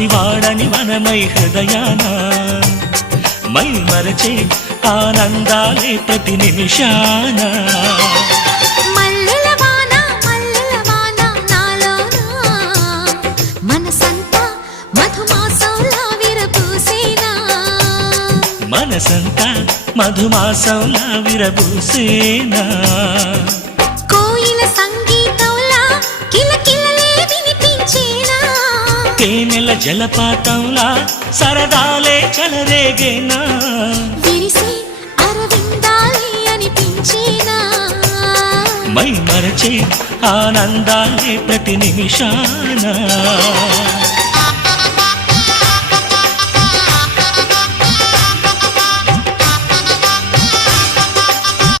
పసివాడని మనమై హృదయాన మై మరచే ఆనందాలే ప్రతి నిమిషాన మనసంతా మధుమాసంలా విరబూసేనా కోయిల సంగీతంలా కిలకిలలే వినిపించేనా తేనెల జలపాతంలా సరదాలే చెలరేగేనా విరిసి అరవిందాలే అనిపించేనా మై మరచే ఆనందాలే ప్రతి నిమిషాన